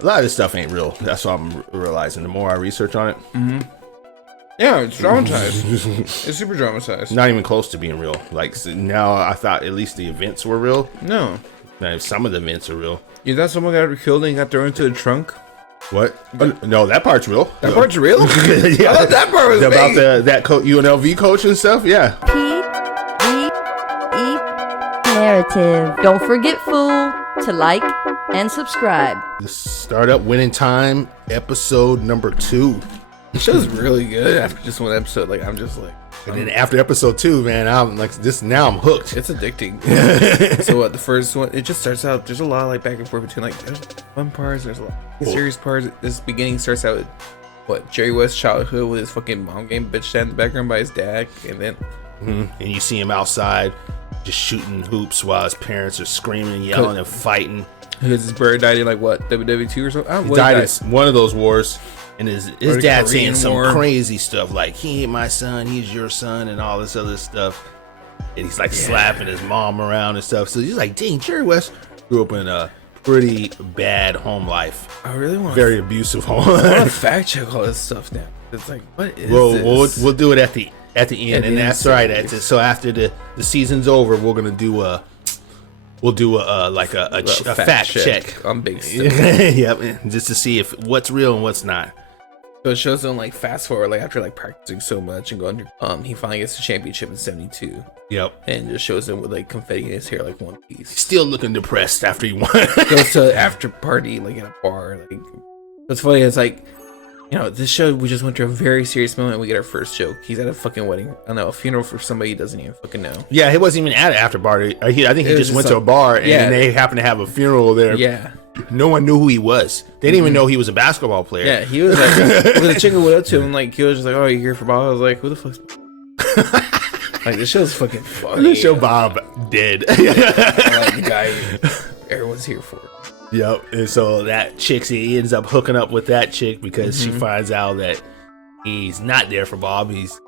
A lot of this stuff ain't real. That's what I'm realizing. The more I research on it, Yeah, it's dramatized. It's super dramatized. not even close to being real. Like so now, I thought at least the events were real. No. Now, some of the events are real. You thought someone got killed and got thrown into the trunk? What? No, that part's real. That part's real? Yeah. I thought that part was about fake. that UNLV coach and stuff. Yeah. PVE Narrative. Don't forget, fool, to like and subscribe. The Startup Winning Time, episode number 2. The show's really good after just one episode. Like, I'm just like... And then after episode 2, man, I'm like this. Now I'm hooked. It's addicting. So what? The first one, it just starts out. There's a lot of like back and forth between like there's fun parts. There's a lot of serious parts. This beginning starts out with what Jerry West's childhood with his fucking mom getting bitched at in the background by his dad, and then and you see him outside just shooting hoops while his parents are screaming and yelling and fighting. Because his brother died in like what WW2 or something. He died in one of those wars. And his dad saying Korean some War. crazy stuff like, he ain't my son, he's your son, and all this other stuff. And he's like slapping his mom around and stuff. So he's like, dang, Jerry West grew up in a pretty bad home life. I really want Very abusive home I want to life. fact check all this stuff now. It's like, what is this? We'll do it at the end, and that's right. series. That's it. So after the season's over, we're gonna do a fact check on big stuff. Yep, just to see if what's real and what's not. So it shows him like fast forward, like after like practicing so much and going to, he finally gets the championship in 72. Yep. And just shows him with like confetti in his hair, like One Piece. Still looking depressed after he won. Goes to after party, like in a bar. Like, what's funny is like, you know, this show, we just went through a very serious moment. We get our first joke. He's at a fucking wedding. I don't know, a funeral for somebody he doesn't even fucking know. Yeah, he wasn't even at an after party. I think he just went to a like, bar and yeah. they happened to have a funeral there. Yeah. No one knew who he was. They didn't even know he was a basketball player. Yeah, he was like, the chick who went up to him, like, he was just like, oh, you here for Bob? I was like, who the fuck's like, this show's fucking funny. This show Bob dead. I like the guy everyone's here for. Yep. And so that chick, he ends up hooking up with that chick because she finds out that he's not there for Bob. He's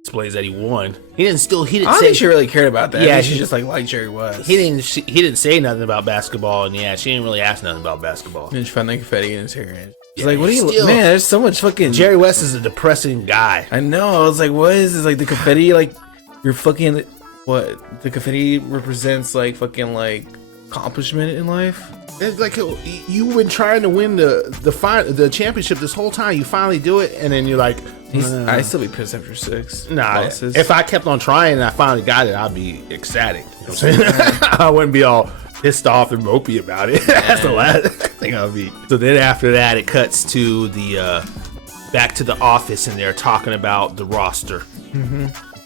explains that he won. He didn't I don't say think she really cared about that. Yeah, She just like Jerry West. he didn't say nothing about basketball, and she didn't really ask nothing about basketball. And she found like confetti in his hair. And she's Yeah, like, what are you still- man, there's so much fucking Jerry West is a depressing guy. I know. I was like, what is this? Like the confetti, like you're fucking what? The confetti represents like fucking like accomplishment in life. It's like you've been trying to win the championship this whole time. You finally do it, and then you're like, I'd still be pissed after 6 nah. losses. If I kept on trying and I finally got it, I'd be ecstatic. You know what I'm saying? I wouldn't be all pissed off and mopey about it. That's the last thing I'll be. So then after that, it cuts to the back to the office, and they're talking about the roster.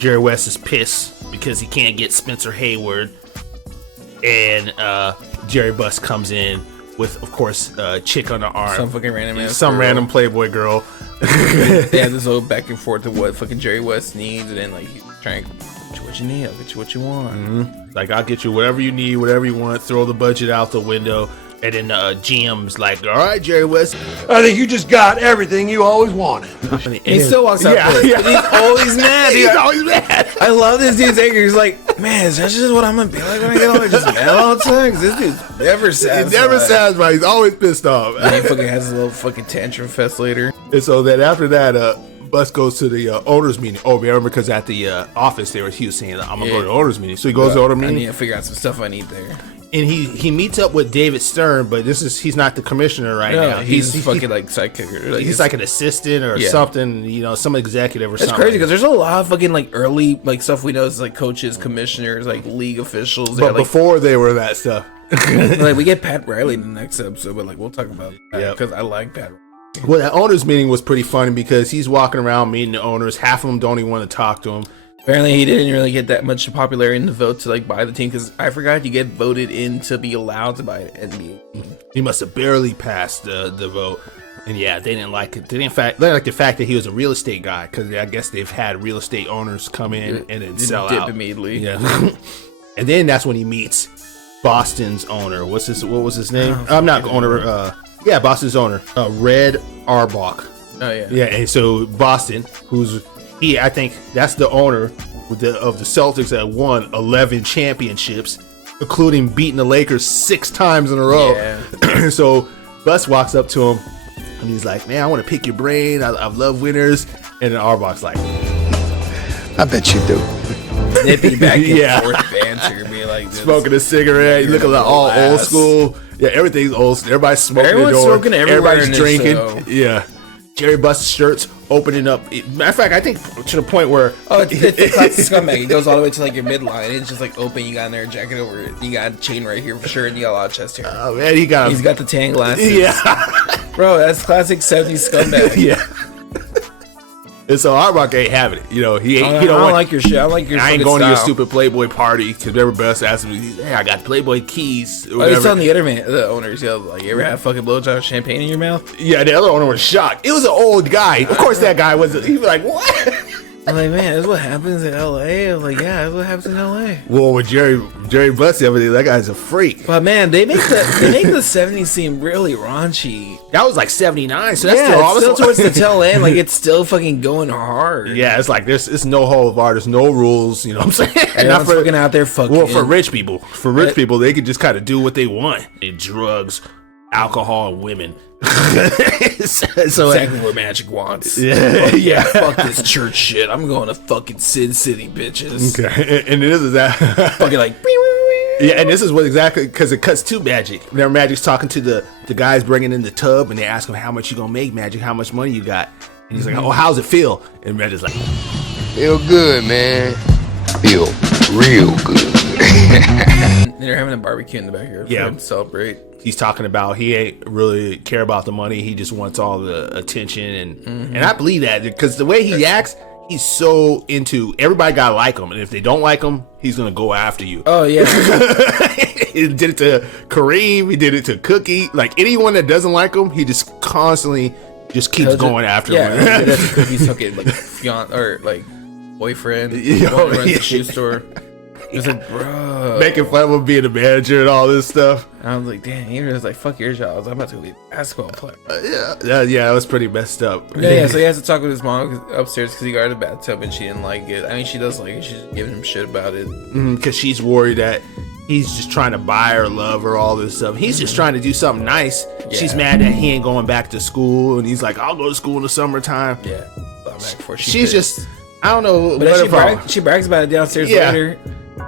Jerry West is pissed because he can't get Spencer Hayward, and Jerry Buss comes in with, of course, a chick on the arm. some fucking Random Playboy girl. They have this whole back and forth of what fucking Jerry West needs, and then like he's trying to get you what you need, I'll get you what you want. Like, I'll get you whatever you need, whatever you want, throw the budget out the window. And then GM's like, all right, Jerry West. I think you just got everything you always wanted. He still walks out pissed. He's always mad. He's always mad. I love this dude's anger. He's like, man, is that just what I'm gonna be like when I get older? Just mad all the time? 'Cause this dude's never satisfied. He never satisfied. He's always pissed off. And he fucking has a little fucking tantrum fest later. And so then after that, Bus goes to the owners meeting. Oh, remember, because at the office there, he was saying, I'm going to go to the owners meeting. So he goes to the owner I meeting. need to figure out some stuff I need there. And he meets up with David Stern, but he's not the commissioner right now. He's fucking like sidekick. Or, like, he's like an assistant or something, some executive or It's something. crazy because there's a lot of fucking like early like stuff we know is like coaches, commissioners, like league officials. But like, before they were that stuff. like we get Pat Riley in the next episode, but like we'll talk about that Yep. because I like Pat Riley. Well, that owners meeting was pretty funny because he's walking around meeting the owners. Half of them don't even want to talk to him. Apparently he didn't really get that much popularity in the vote to like buy the team because I forgot you get voted in to be allowed to buy an NBA team. He must have barely passed the vote. And yeah, they didn't like it. They didn't like the fact that he was a real estate guy because I guess they've had real estate owners come in and then sell dip out immediately. Yeah. And then that's when he meets Boston's owner. What was his name? I'm not owner. Boston's owner, Red Auerbach. Oh yeah. Yeah, and so Boston, I think that's the owner of the Celtics that won 11 championships, including beating the Lakers 6 times in a row. Yeah. So Bus walks up to him and he's like, man, I want to pick your brain. I love winners. And then Auerbach's like, I bet you do. Nippy back and Yeah. forth banter, be like this. smoking a cigarette. You look like all Little old ass. school. Yeah, everything's old. Everybody's smoking. Everyone's the door. smoking everywhere Everybody's in this drinking. show. Yeah. Jerry Bust's shirts opening up. Matter of fact, I think to the point where It's the classic scumbag. It goes all the way to like your midline. It's just like open. You got in there a jacket over it. You got a chain right here for sure, and you got a lot of chest hair. oh man, he's got the tan glasses. yeah, Bro, that's classic 70s scumbag. yeah. And so Auerbach ain't having it. You know, he ain't. I He don't want. like your shit. I like your. I ain't fucking going to your style. stupid Playboy party because remember Bust asked me, hey, I got Playboy keys. Or Oh, he's whatever. telling the other man, the owners, like, you ever have fucking blowjob with champagne in your mouth? Yeah, the other owner was shocked. It was an old guy. Of course, that guy was. He was like, what? I'm like, man, this is what happens in LA. I'm like, yeah, this is what happens in LA. Well, with Jerry Bust, everything, that guy's a freak. But man, they make the 70s seem really raunchy. That was like 79, so that's Yeah, still all it's still towards the tail end. Like, it's still fucking going hard. Yeah, it's like it's no hold bar, there's no rules, you know what I'm saying? Everyone's fucking out there fucking. Well, for rich people. For rich people, they can just kind of do what they want. Drugs, alcohol, and women. so exactly what Magic wants. yeah, yeah. Fuck this church shit. I'm going to fucking Sin City, bitches. Okay, and this is that. Fucking like. Yeah, and this is what exactly because it cuts to Magic. Now Magic's talking to the guys bringing in the tub, and they ask him how much you gonna make, Magic. How much money you got? And he's like, "Oh, how's it feel?" And Magic's like, Feel good, man. Feel real good. They're having a barbecue in the backyard. Yeah. Yeah, to celebrate. he's talking about he ain't really care about the money. He just wants all the attention, and I believe that because the way he acts, he's so into everybody gotta like him, and if they don't like him, he's gonna go after you. Oh yeah. He did it to Kareem. He did it to Cookie. Like anyone that doesn't like him, he just constantly just keeps going after Yeah, him. that's a Cookie's fucking like fiance or like boyfriend. Yo, One who runs yeah. the shoe store. It's like, bro. Making fun of him being a manager and all this stuff. I was like, damn. He was like, fuck your jobs. I'm about to be a basketball player. Yeah, it was pretty messed up. Yeah. So he has to talk with his mom upstairs because he got in the bathtub and she didn't like it. I mean, she does like it. She's giving him shit about it. Because she's worried that he's just trying to buy her, love her, all this stuff. He's just trying to do something nice. Yeah. She's mad that he ain't going back to school, and he's like, "I'll go to school in the summertime." Yeah. Back before She's just, I don't know. But what then she brags about it downstairs Yeah. later.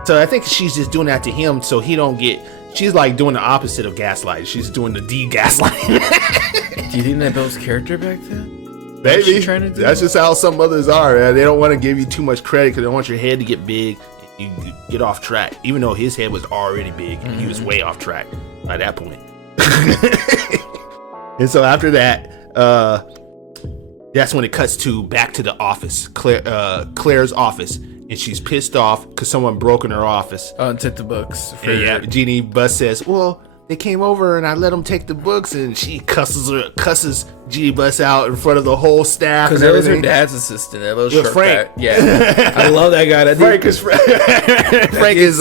So I think she's just doing that to him so he don't get. She's like doing the opposite of gaslight. She's doing the de-gaslighting. Do you think that builds character back then? Baby, she trying to do? that's just how some mothers are. Man. They don't want to give you too much credit because they want your head to get big. You get off track, even though his head was already big. And he was way off track by that point. And so after that, that's when it cuts to back to the office, Claire's office, and she's pissed off because someone broke in her office. Oh, and took the books. And yeah, Jeanie Buss says, "Well, they came over and I let them take the books," and she cusses Jeanie Buss out in front of the whole staff. Because that was her dad's assistant, that little Yeah, short Frank. guy. Yeah, I love that guy. That Frank dude, is Frank is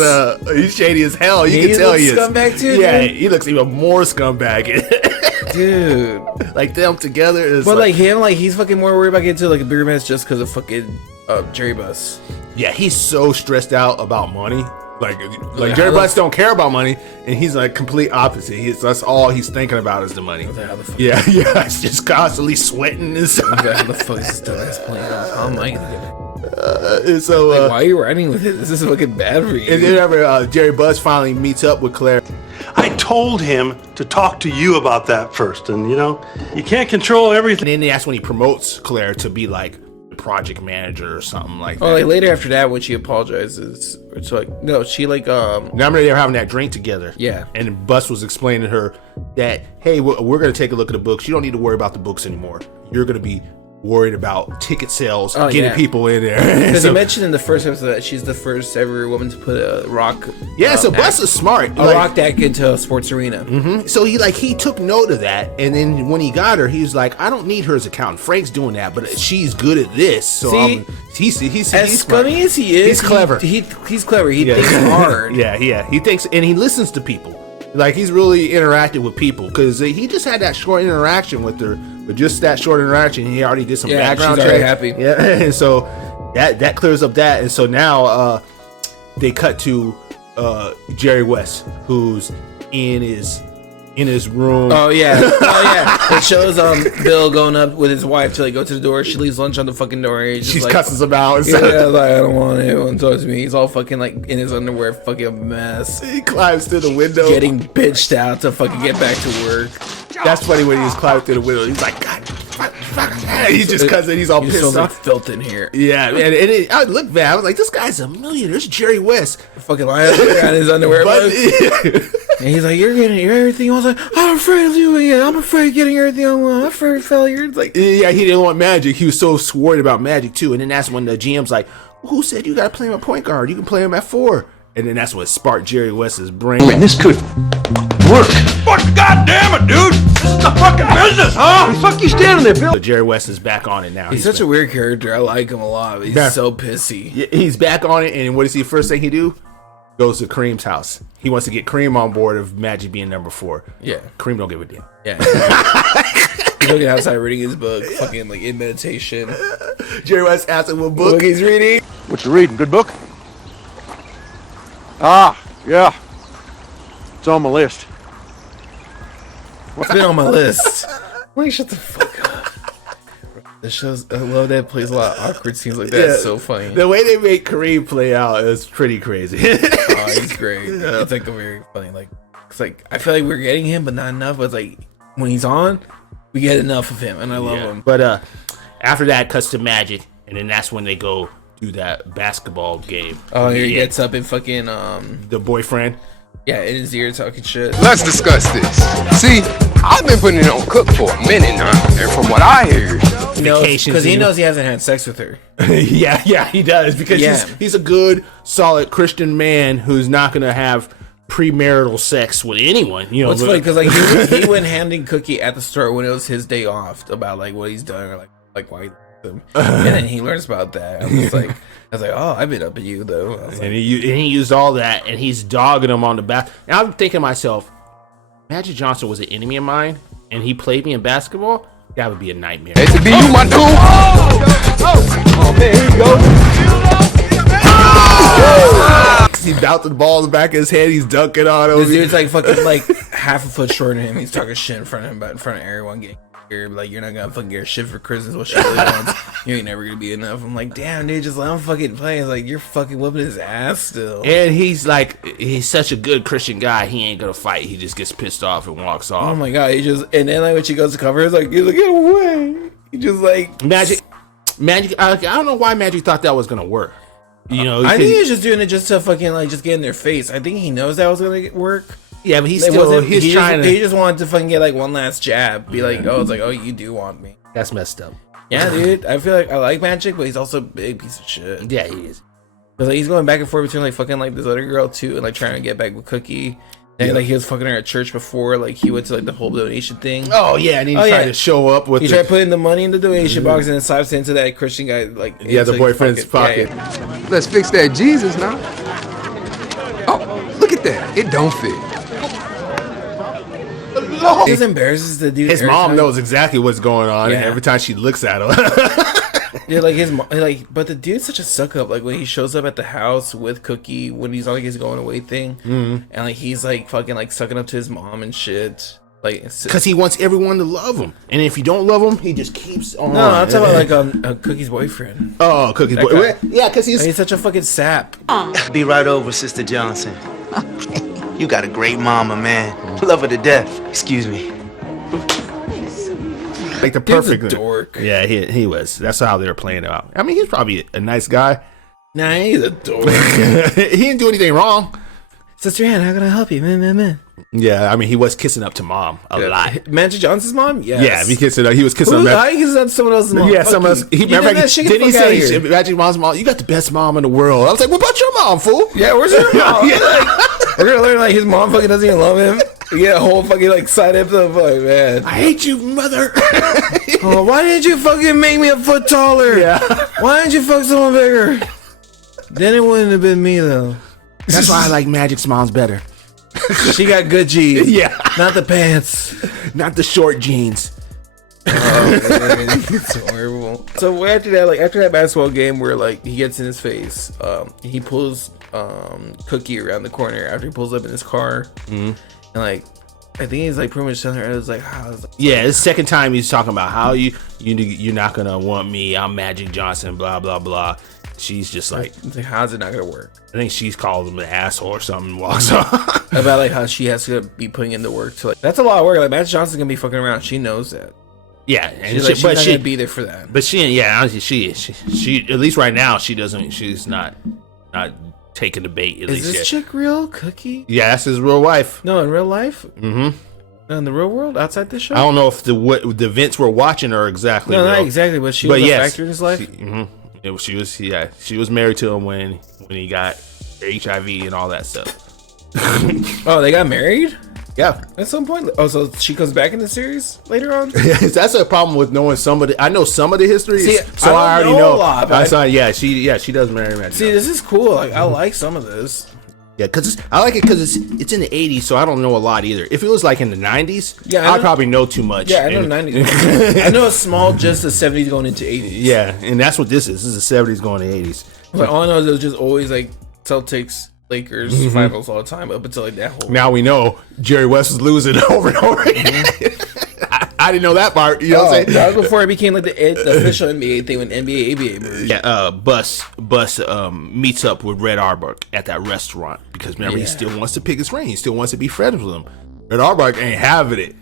he's shady as hell. You Yeah, can he tell looks he is scumbag too, Yeah, dude. he looks even more scumbag. dude. Like them together is But like him, like he's fucking more worried about getting to like a bigger mess just because of fucking Jerry Buss. yeah, he's so stressed out about money. Like Yeah, Jerry how Buss the- don't care about money, and he's like complete opposite. That's all he's thinking about is the money. How the fuck? Yeah, it's just constantly sweating and stuff. How the fuck is this dumbass playing? How am I gonna get it? And so Like, why are you writing with it? This is fucking bad for you. and then Jerry Buss finally meets up with Claire. I told him to talk to you about that first, and you know, you can't control everything. And then that's when he promotes Claire to be like the project manager or something like that. Oh, like later after that, when she apologizes, it's like no, she like Now, remember they were having that drink together. Yeah. And Buss was explaining to her that, hey, we're going to take a look at the books. You don't need to worry about the books anymore. You're going to be worried about ticket sales, getting yeah. people in there. because So- he mentioned in the first episode that she's the first ever woman to put a rock. yeah, so Buss act- is smart. a rock deck into a sports arena. So he took note of that, and then when he got her, he was like, I don't need her as accountant. Frank's doing that, but she's good at this. So See, he's As smart. scummy as he is, He's clever. He's clever. He Yeah. thinks hard. Yeah. He thinks, and he listens to people. Like he's really interacted with people because he just had that short interaction with her. But just that short interaction, he already did some Yeah, background she's already check. happy. Yeah, and so that clears up that. And so now they cut to Jerry West, who's in his in his room. Oh yeah. It shows Bill going up with his wife to like go to the door. She leaves lunch on the fucking door. She like, cusses him out. Yeah, like I don't want anyone to touch me. He's all fucking like in his underwear, fucking a mess. He climbs through the window, getting bitched out to fucking get back to work. That's funny when he was climbing through the window. He's like, God, fuck. He's just cussing. He's all pissed like off. filth in here. Yeah, and I looked bad. I was like, this guy's a millionaire. There's Jerry West. Fucking lying in his underwear. And he's like, you're getting everything. I was like, I'm afraid of doing it. I'm afraid of getting everything I want. I'm afraid of failure. It's like, yeah, he didn't want Magic. He was so worried about Magic too. And then that's when the GM's like, who said you got to play him at point guard? You can play him at 4. And then that's what sparked Jerry West's brain. Man, this could work. Fuck, God damn it, dude! This is the fucking business, huh? Fuck you standing there, Bill. So Jerry West is back on it now. he's such a weird character. I like him a lot. But he's so pissy. Yeah, he's back on it. And what is the first thing he do? Goes to Kareem's house. He wants to get Kareem on board of Magic being number 4. Yeah. Kareem don't give a damn. Yeah. He's looking outside reading his book, fucking like in meditation. Jerry West asked him what book he's reading. What you reading? Good book? Ah, yeah. It's on my list. It's been on my list. Like, shut the fuck up. This shows, I love that it plays a lot of awkward scenes like that. Yeah. It's so funny. The way they make Kareem play out is pretty crazy. Oh, he's great. It's like a very funny, like, it's like, I feel like we're getting him, but not enough. But it's like, when he's on, we get enough of him, and I love him. But after that, cuts to Magic, and then that's when they go do that basketball game. Oh, here he gets up and fucking, the boyfriend. yeah, in his ear talking shit. Let's discuss this. See, I've been putting it on Cook for a minute now, and from what I hear, Because he knows he hasn't had sex with her. yeah, he does. Because Yeah. he's a good, solid Christian man who's not going to have premarital sex with anyone. You know, What's funny, because like he went handing Cookie at the store when it was his day off about like what he's done or like why he likes him. And then he learns about that. I was like, oh, I've been up at you though. I was like, and he used all that, and he's dogging him on the back. And I'm thinking to myself, Magic Johnson was an enemy of mine, and he played me in basketball. That would be a nightmare. it's to be you, my dude. Oh, man, here you go. He bounced the ball in the back of his head. He's dunking on him. this dude's like fucking like half a foot shorter than him. He's talking shit in front of him, but in front of everyone getting here. Like, you're not gonna fucking get shit for Christmas. What she really wants. You ain't never gonna be enough. I'm like, damn, dude, just let him fucking play. It's like, you're fucking whooping his ass still. And he's such a good Christian guy. He ain't gonna fight. He just gets pissed off and walks Oh off. my god, he just, and then like when she goes to cover, it's like, you look, get away. He just like Magic. I don't know why Magic thought that was gonna work. You know, I think he was just doing it just to fucking like just get in their face. I think he knows that was gonna work. yeah, but he's It still wasn't- he's trying He to. just wanted to fucking get like one last jab. Be like, oh, it's like, oh, you do want me. That's messed up. Yeah, dude. I feel like I like Magic, but he's also a big piece of shit. Yeah, he is. Cause like he's going back and forth between like fucking like this other girl too, and like trying to get back with Cookie. And like he was fucking her at church before, like he went to like the whole donation thing. Oh yeah, and he tried to show up with. He tried putting the money in the donation box and then slaps it into that Christian guy, like Yeah, the into boyfriend's his pocket. Yeah. Let's fix that Jesus now. Oh, look at that. It don't fit. It just embarrasses the dude. His every mom time. knows exactly what's going on, and Yeah. every time she looks at him. Yeah, like his like, but the dude's such a suck up. Like when he shows up at the house with Cookie when he's on like his going away thing, and like he's like fucking like sucking up to his mom and shit. Like, Because he wants everyone to love him, and if you don't love him, he just keeps on. no, I'm talking about like Cookie's boyfriend. Oh, Cookie's That boy. guy. Yeah, because Like, he's. he's such a fucking sap. Be right over, Sister Johnson. You got a great mama, man. Love her to death. Excuse me. Like the Dude's a perfect dork. Yeah, he was. That's how they were playing it out. I mean, he's probably a nice guy. Nah, he's a dork. He didn't do anything wrong. Sister Ann, how can I help you? Man. Yeah, I mean, he was kissing up to mom a lot. Magic Johnson's mom? Yes. Yeah, he kissing up. He was kissing Who, up. how he kisses up to someone else's mom? Yeah, Fuck someone you. else. He You remember did that shit, get didn't he the fuck outta say, here. Magic Mom's mom, you got the best mom in the world. I was like, what about your mom, fool? Yeah, where's your mom? Yeah. Like, we're gonna learn like his mom fucking doesn't even love him. We get a whole fucking like side episode of like, man. I hate you, mother. Oh, why didn't you fucking make me a foot taller? Yeah. Why didn't you fuck someone bigger? Then it wouldn't have been me though. That's why I like Magic's mom's better. She got good G's. Yeah. Not the pants. Not the short jeans. Oh, man, it's horrible. So after that basketball game where like he gets in his face, he pulls Cookie around the corner after he pulls up in his car, and like I think he's like pretty much telling her, it was like, yeah, it's the second time he's talking about how you're not gonna want me. I'm Magic Johnson, blah blah blah. She's just like, how's it not gonna work? I think she's called him an asshole or something. Walks on about like how she has to be putting in the work to like. That's a lot of work. Like Magic Johnson's gonna be fucking around. She knows that. Yeah, and she's not gonna be there for that. But she at least right now she doesn't. She's not taking the bait. Is this chick real, Cookie? Yeah, that's his real wife. No, in real life. Mm-hmm. In the real world, outside this show. I don't know if the events we're watching are exactly. No, real. not exactly. But she was a factor in his life. She was married to him when he got HIV and all that stuff. Oh, they got married? Yeah. At some point. Oh, so she comes back in the series later on? That's a problem with knowing somebody. I know some of the history, so I already know. She does marry Magic. See, this is cool. Like, I like some of this. Yeah, I like it because it's in the 80s, so I don't know a lot either. If it was like in the 90s, I'd probably know too much. Yeah, I know 90s. I know a small, just the 70s going into 80s. Yeah, and that's what this is. This is the 70s going to 80s. But all I know is it was just always like Celtics, Lakers, finals all the time up until like that whole. Now we know Jerry West was losing over and over again. I didn't know that part. You know what I'm saying? That was before it became like the official NBA thing when NBA ABA merged. Yeah, Bus meets up with Red Auerbach at that restaurant because remember he still wants to pick his friend. He still wants to be friends with him. Red Auerbach ain't having it.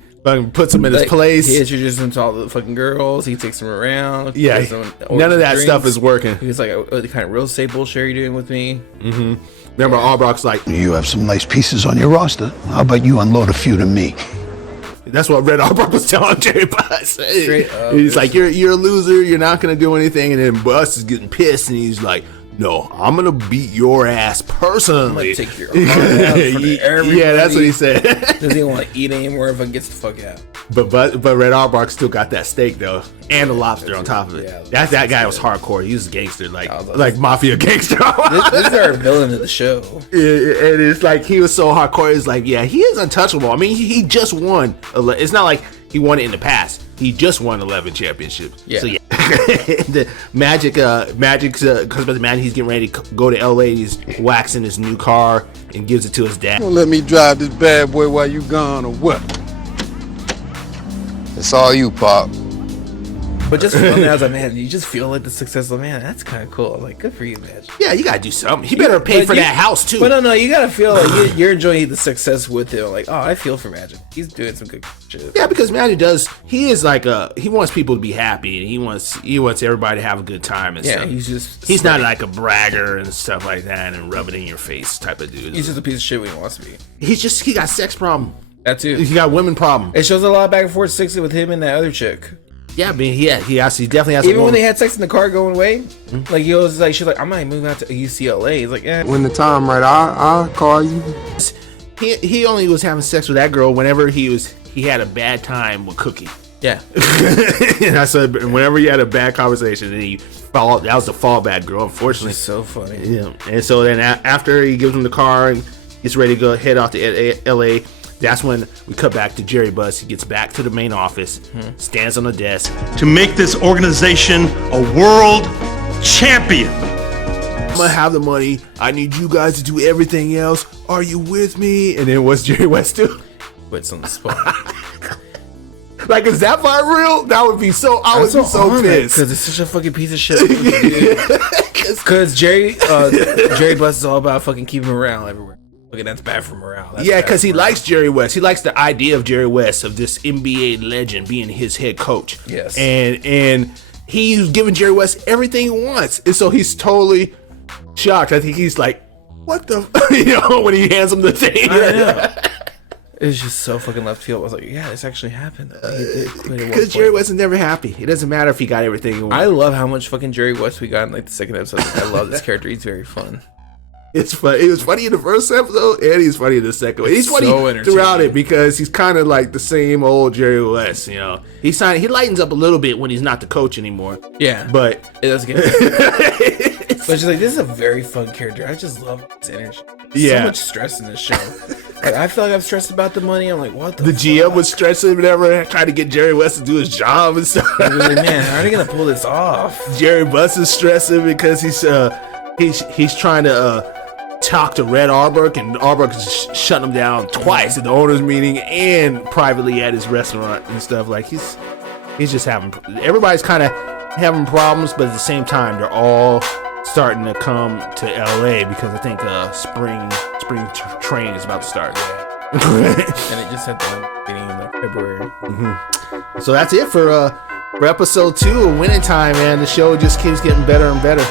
Puts him in his place. He introduces him to all the fucking girls. He takes them around. Yeah, none of that stuff is working. He was like, "The kind of real estate bullshit you're doing with me." Mm-hmm. Remember, Auerbach's like, "You have some nice pieces on your roster. How about you unload a few to me?" That's what Red Auerbach was telling Jerry Buss. He's like, "You're a loser. You're not gonna do anything." And then Buss is getting pissed, and he's like, "No, I'm gonna beat your ass personally. I'm gonna take your heart out everybody." Yeah, that's what he said. Doesn't even want to eat anymore if I gets the fuck out. But Red Auerbach still got that steak though, and the lobster on top of it. Yeah, that guy was hardcore. He was a gangster, like mafia gangster. This is our villain of the show. And it's like he was so hardcore. It's like, yeah, he is untouchable. I mean, he just won. It's not like he won it in the past. He just won 11 championships. Yeah. So yeah, the Magic's he's getting ready to go to LA. He's waxing his new car and gives it to his dad. Don't let me drive this bad boy while you gone or what? It's all you, Pop. But just from I was like, man, you just feel like the successful man. That's kind of cool. Like, good for you, man. Yeah, you gotta do something. He better pay for that house too. But no, you gotta feel like you're enjoying the success with him. Like, oh, I feel for Magic. He's doing some good shit. Yeah, because Magic he is like he wants people to be happy, and he wants everybody to have a good time and stuff. He's not like a bragger and stuff like that and rub it in your face type of dude. He's just a piece of shit when he wants to be. He got sex problem. That too. He got women problem. It shows a lot of back and forth sexing with him and that other chick. Yeah, I mean, he definitely has. Even when they had sex in the car going away, like he was like, she's like, I might move out to UCLA. He's like, yeah. When the time right, I'll call you. He only was having sex with that girl whenever he had a bad time with Cookie. Yeah. And I said, whenever he had a bad conversation, and that was the fallback girl. Unfortunately, so funny. Yeah. And so then after he gives him the car and gets ready to head off to LA. That's when we cut back to Jerry Buss. He gets back to the main office, stands on the desk. To make this organization a world champion. I'm gonna have the money. I need you guys to do everything else. Are you with me? And then what's Jerry West do? Puts on the spot. Like, is that part real? That would be so. I would be so pissed because it's such a fucking piece of shit. Because Jerry Buss is all about fucking keeping morale everywhere. Okay, that's bad for morale. Because he likes Jerry West. He likes the idea of Jerry West, of this NBA legend being his head coach. Yes. And he's giving Jerry West everything he wants. And so he's totally shocked. I think he's like, what the when he hands him the thing. I know. It's just so fucking left field. I was like, yeah, this actually happened. Because Jerry West is never happy. It doesn't matter if he got everything he wanted. I love how much fucking Jerry West we got in like the second episode. I love this character. He's very fun. It's fun. He was funny in the first episode, and he's funny in the second one. He's funny throughout it because he's kind of like the same old Jerry West. He lightens up a little bit when he's not the coach anymore. Yeah, but it does get. But she's like, this is a very fun character. I just love his energy. So much stress in this show. Like, I feel like I'm stressed about the money. I'm like, what the GM was stressing whenever trying to get Jerry West to do his job and stuff. I was like, man, how are they gonna pull this off? Jerry Buss is stressing because he's trying to talked to Red Auerbach, and Auerbach is shutting him down twice at the owners meeting and privately at his restaurant and stuff. Like he's just everybody's kind of having problems, but at the same time they're all starting to come to LA because I think spring training is about to start. And it just had the beginning in like February. So that's it for episode 2 of Winning Time, man. The show just keeps getting better and better.